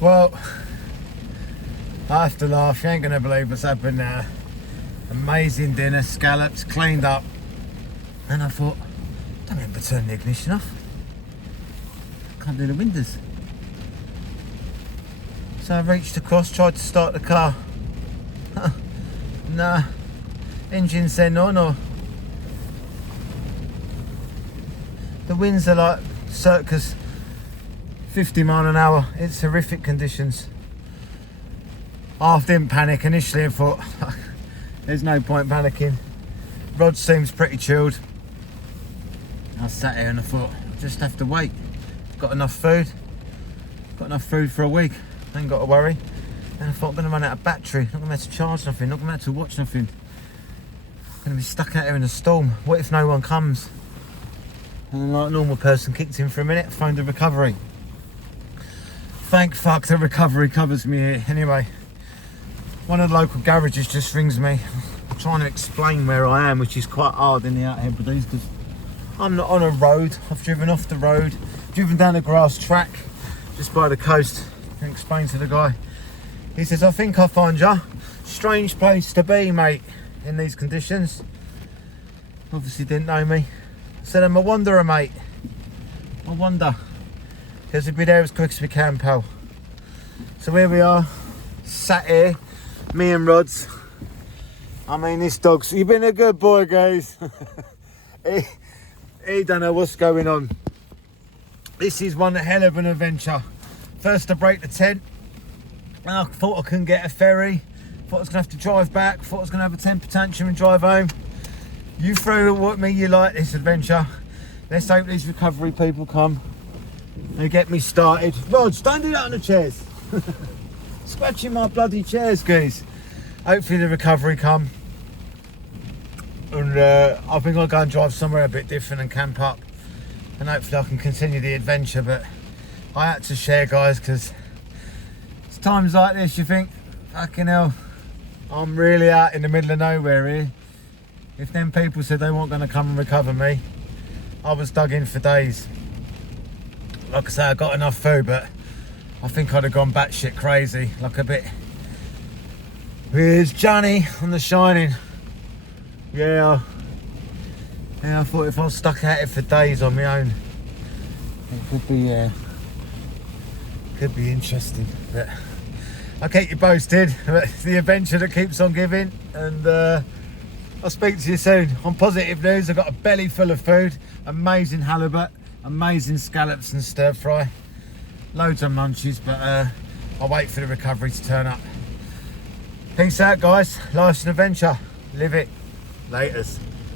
Well, I have to laugh. You ain't gonna believe what's happened now. Amazing dinner, scallops, cleaned up. And I thought, don't remember turning the ignition off. Can't do the windows. So I reached across, tried to start the car. Nah, engine said on, or the winds are like circa 50 mile an hour. It's horrific conditions. I didn't panic initially and thought, there's no point panicking. Rod seems pretty chilled. I sat here and I thought, I just have to wait. Got enough food. Got enough food for a week. Ain't got to worry. And I thought, I'm going to run out of battery. Not going to be able to charge nothing. Not going to be able to watch nothing. I'm going to be stuck out here in a storm. What if no one comes? And then, like a normal person, kicked in for a minute, phoned the recovery. Thank fuck the recovery covers me here. Anyway, one of the local garages just rings me. I'm trying to explain where I am, which is quite hard in the Outer Hebrides because I'm not on a road. I've driven off the road, driven down a grass track just by the coast, and explain to the guy. He says, I think I found you. Strange place to be, mate, in these conditions. Obviously didn't know me. I said, I'm a wanderer, mate. I wonder. Because we'll be there as quick as we can, pal. So here we are, sat here, me and Rods. I mean, this dog's, you've been a good boy, guys. he don't know what's going on. This is one hell of an adventure. First to break the tent, and I thought I couldn't get a ferry. Thought I was gonna have to drive back. Thought I was gonna have a temper tantrum and drive home. You throw at me, you like this adventure. Let's hope these recovery people come and get me started. Rods, don't do that on the chairs. Scratching my bloody chairs, guys. Hopefully the recovery come. And I think I'll go and drive somewhere a bit different and camp up. And hopefully I can continue the adventure, but I had to share, guys, because it's times like this you think, fucking hell, I'm really out in the middle of nowhere here. If them people said they weren't going to come and recover me, I was dug in for days. Like I say, I got enough food, but I think I'd have gone batshit crazy, like a bit. Here's Johnny on The Shining. Yeah, I thought if I was stuck out here for days on my own, it could be interesting. But I'll keep you posted. It's the adventure that keeps on giving, and I'll speak to you soon. On positive news, I've got a belly full of food, amazing halibut, amazing scallops and stir fry, loads of munchies, but I'll wait for the recovery to turn up. Peace out, guys. Life's an adventure. Live it. Laters.